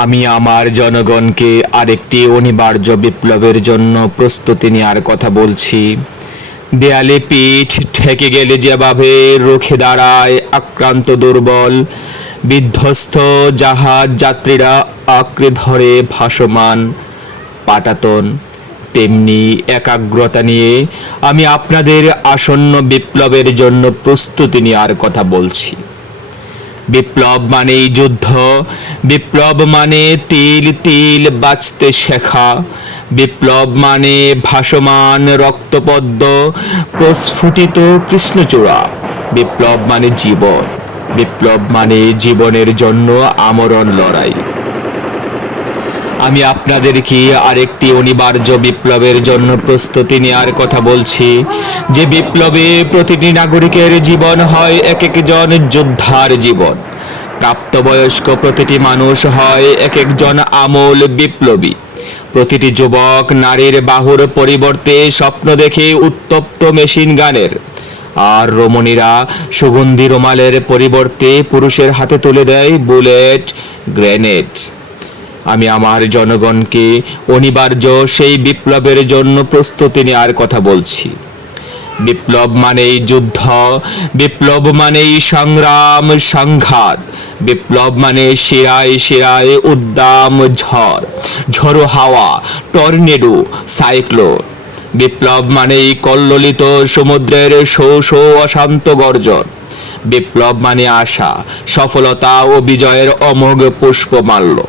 আমি আমার জনগণকে আরেকটি অনিবার্য বিপ্লবের জন্য প্রস্তুতি নেওয়ার কথা বলছি। দেয়ালে পিঠ ঠেকে গেলে যেভাবে রুখে দাঁড়ায় আক্রান্ত দুর্বল, বিধ্বস্ত জাহাজ যাত্রীরা আঁকড়ে ধরে ভাসমান, পাটাতন। তেমনি একাগ্রতা নিয়ে আমি আপনাদের আসন্ন বিপ্লবের জন্য প্রস্তুতি নেওয়ার কথা বলছি। বিপ্লব মানেই যুদ্ধ, বিপ্লব মানে তিল তিল বাঁচতে শেখা, বিপ্লব মানে ভাসমান রক্তপদ্ম প্রস্ফুটিত কৃষ্ণচূড়া, বিপ্লব মানে জীবন, বিপ্লব মানে জীবনের জন্য আমরণ লড়াই। আমি আপনাদেরকে আরেকটি অনিবার্য বিপ্লবের জন্য প্রস্তুতি নেওয়ার কথা বলছি। যে বিপ্লবে প্রতিটি নাগরিকের জীবন হয় এক একজন যোদ্ধার জীবন। প্রাপ্তবয়স্ক প্রতিটি মানুষ হয় এক একজন আমল বিপ্লবী। প্রতিটি যুবক নারীর বাহুর পরিবর্তে স্বপ্ন দেখে উত্তপ্ত মেশিন গানের। আর রমণীরা সুগন্ধি রোমালের পরিবর্তে পুরুষের হাতে তুলে দেয় বুলেট, গ্রেনেড। আমি আমার জনগণকে অনিবার্য সেই বিপ্লবের জন্য প্রস্তুতি নেওয়ার কথা বলছি। বিপ্লব মানেই যুদ্ধ, বিপ্লব মানেই সংগ্রাম, সংঘাত। বিপ্লব মানে শিরায় শিরায় উদ্দাম, ঝড়, ঝড়ো হাওয়া, টর্নেডো সাইক্লোন বিপ্লব মানেই কল্লোলিত সমুদ্রের শো শো অশান্ত গর্জন। বিপ্লব মানে আশা, সফলতা ও বিজয়ের অমোঘ পুষ্পমাল্য।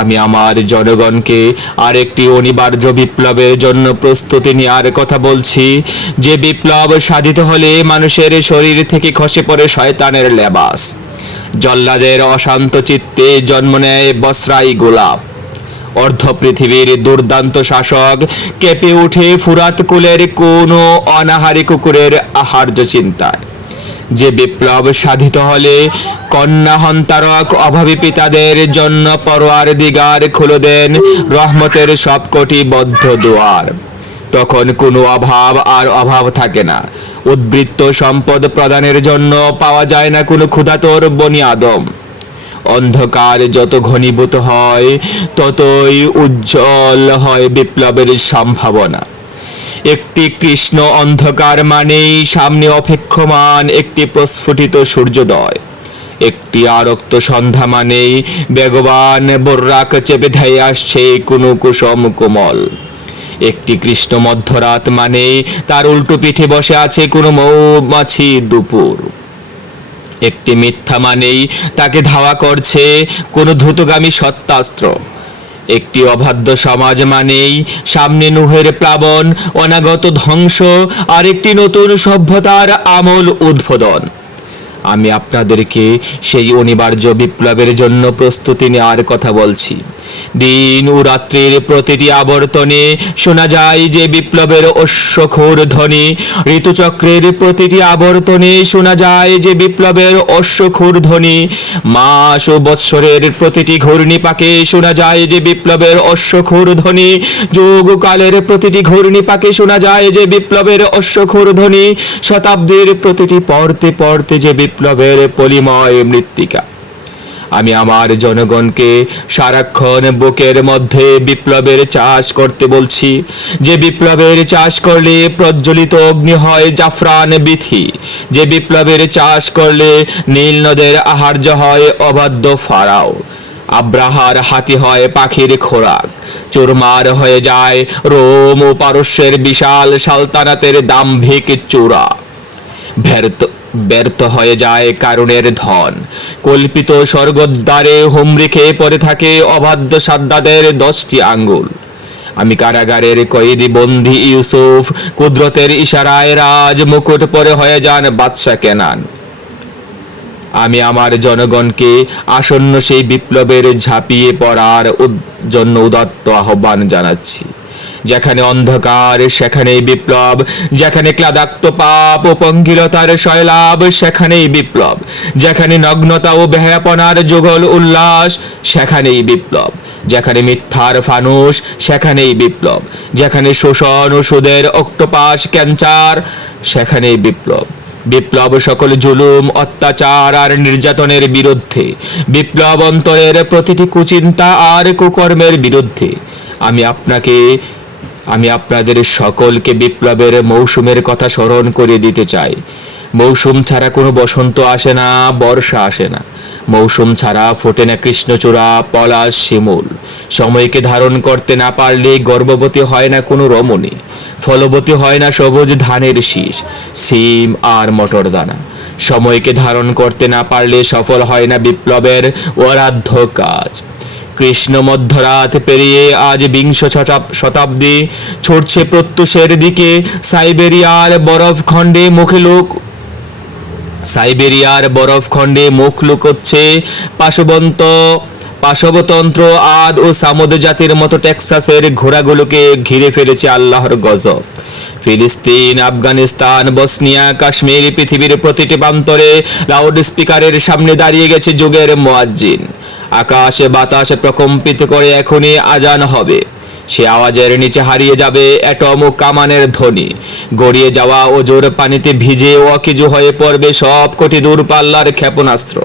আমি আমার জনগণকে আরেকটি অনিবার্য বিপ্লবের জন্য প্রস্তুতি নেওয়ার কথা বলছি। যে বিপ্লব সাধিত হলে মানুষের শরীর থেকে খসে পড়ে শয়তানের লেবাস। জল্লাদের অশান্ত চিত্তে জন্ম নেয় বসরাই গোলাপ। অর্ধ পৃথিবীর দুর্দান্ত শাসক কেঁপে উঠে ফুরাত কুলের কোনো অনাহারী কুকুরের আহার্য চিন্তায়। যে বিপ্লব সাধিত হলে কন্যা হন্তারক অভাবী পিতাদের জন্য পরোয়ার দিগার খুলে দেন রহমতের সবকটি বদ্ধ দুয়ার। তখন কোনো অভাব আর অভাব থাকে না। উদ্বৃত্ত সম্পদ প্রদানের জন্য পাওয়া যায় না কোনো ক্ষুধাতর বনি আদম। অন্ধকার যত ঘনীভূত হয়, ততই উজ্জ্বল হয় বিপ্লবের সম্ভাবনা। একটি কৃষ্ণ অন্ধকার মানেই সামনে অপেক্ষমান একটি প্রস্ফুটিত সূর্যোদয়। একটি আরক্ত সন্ধ্যা মানেই বেগবান বর্রাক চেপে ধেয়ে আসছে কোনো কুসম কোমল। একটি কৃষ্ণ মধ্যরাত মানে তার উল্টো পিঠে বসে আছে কোনো মৌমাছি দুপুর। একটি মিথ্যা মানেই তাকে ধাওয়া করছে কোনো দ্রুতগামী সত্যাস্ত্র একটি অবাধ্য সমাজ মানেই সামনে নুহের প্লাবন, অনাগত ধ্বংস আর একটি নতুন সভ্যতার আমল উদ্বোধন। আমি আপনাদেরকে সেই অনিবার্য বিপ্লবের জন্য প্রস্তুতি নেওয়ার কথা বলছি। দিন ও রাত্রির প্রতিটি আবর্তনে শোনা যায় যে বিপ্লবের অশ্বখোর ধ্বনি। ঋতুচক্রের প্রতিটি আবর্তনে শোনা যায় যে বিপ্লবের অশ্বখোর ধ্বনি। মাস ও বৎসরের প্রতিটি ঘূর্ণিপাকে শোনা যায় যে বিপ্লবের অশ্বখোর ধ্বনি। যোগকালের প্রতিটি ঘূর্ণিপাকে শোনা যায় যে বিপ্লবের অশ্বখোর ধ্বনি। শতাব্দীর প্রতিটি পর্তে পর্তে যে বিপ্লবের পলিময় মৃত্তিকা। আমি আমার জনগণকে সারাক্ষণ বুকের মধ্যে বিপ্লবের চাষ করতে বলছি। যে বিপ্লবের চাষ করলে প্রজ্বলিত অগ্নি হয় জাফরান বিথি। যে বিপ্লবের চাষ করলে নীল নদের আহার্য হয় অবাধ্য ফারাও। আব্রাহার হাতি হয় পাখির খোরাক। চুরমার হয়ে যায় রোম ও পারস্যের বিশাল সালতানাতের দাম্ভিক চূড়া। ব্যর্থ ব্যর্থ হয়ে যায় কারণের ধন। কল্পিত স্বর্গদ্বারে হুমড়ি খেয়ে পড়ে থাকে অবাধ্য সাদ্দাদের দশটি আঙ্গুল। আমি কারাগারের কয়েদি বন্দি ইউসুফ, কুদরতের ইশারায় রাজ মুকুট পরে হয়ে যান বাদশা কেনান। আমি আমার জনগণকে আসন্ন সেই বিপ্লবের ঝাঁপিয়ে পড়ার জন্য উদাত্ত আহ্বান জানাচ্ছি। যেখানে অন্ধকার সেখানেই বিপ্লব, যেখানে ক্লাদাক্ত পাপ ও পঙ্গিলতার শয়লাভ সেখানেই বিপ্লব। যেখানে নগ্নতা ও বেহাপনার যুগল উল্লাস, সেখানেই বিপ্লব। যেখানে মিথ্যার ফানুষ, সেখানেই বিপ্লব। যেখানে শোষণ ও সুদের অক্টোপাস ক্যান্সার, সেখানেই বিপ্লব। বিপ্লব সকল জুলুম, অত্যাচার আর নির্যাতনের বিরুদ্ধে। বিপ্লব অন্তরের প্রতিটি কুচিন্তা আর কুকর্মের বিরুদ্ধে। আমি আপনাকে আমি আপনাদের সকলকে বিপ্লবের মৌসুমের কথা স্মরণ করে দিতে চাই। মৌসুম ছাড়া কোনো বসন্ত আসে না, বর্ষা আসে না। মৌসুম ছাড়া ফোটে না কৃষ্ণচূড়া, পলাশ, শিমুল। সময়কে ধারণ করতে না পারলে গর্ভবতী হয় না কোনো রমণী। ফলবতী হয় না সবুজ ধানের শীষ, সিম আর মটর দানা সময়কে ধারণ করতে না পারলে সফল হয় না বিপ্লবের অরাধ্য কাজ। কৃষ্ণ মধ্যরাত পেরিয়ে আজ বিংশ শতাব- শতাব্দী ছড়ছে প্রত্যুষের দিকে। সাইবেরিয়ার বরফ খণ্ডে মুখে লোক সাইবেরিয়ার বরফখণ্ডে মুখ লুকোচ্ছে পাশবন্ত পাশবতন্ত্র আদ ও সামুদ জাতির মতো টেক্সাসের ঘোড়াগুলোকে ঘিরে ফেলেছে আল্লাহর গজব। ফিলিস্তিন, আফগানিস্তান, বসনিয়া, কাশ্মীর পৃথিবীর প্রতিটি প্রান্তরে লাউড স্পিকারের সামনে দাঁড়িয়ে গেছে যুগের মোয়াজ্জিন। আকাশে বাতাসে প্রকম্পিত করে এখনই আজান হবে। সে আওয়াজের নিচে হারিয়ে যাবে অ্যাটম ও কামানের ধ্বনি। গড়িয়ে যাওয়া ও জোর পানিতে ভিজে অকিজু হয়ে পড়বে সব কোটি দূরপাল্লার ক্ষেপণাস্ত্র।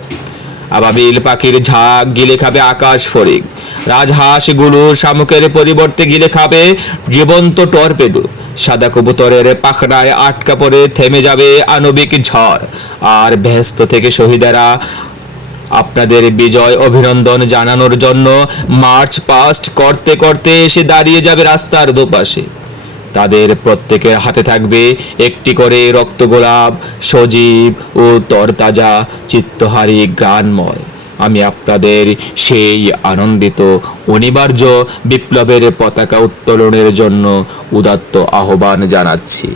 আবাবিল পাখির ঝাঁক গিলে খাবে আকাশ ফরিক রাজহাঁসগুলো শামুকের পরিবর্তে গিলে খাবে জীবন্ত টর্পেডো। সাদা কবুতরের পাখনায় আটকা পড়ে থেমে যাবে আণবিক ঝড়। আর ব্যস্ত থেকে শহীদেরা আপনাদের বিজয় অভিনন্দন জানানোর জন্য মার্চ পাস্ট করতে করতে এসে দাঁড়িয়ে যাবে রাস্তার দুপাশে। তাদের প্রত্যেকের হাতে থাকবে একটি করে রক্তগোলাপ, সজীব ও তরতাজা চিত্তহারী গ্রানময় আমি আপনাদের সেই আনন্দিত, অনিবার্য বিপ্লবের পতাকা উত্তোলনের জন্য উদাত্ত আহ্বান জানাচ্ছি।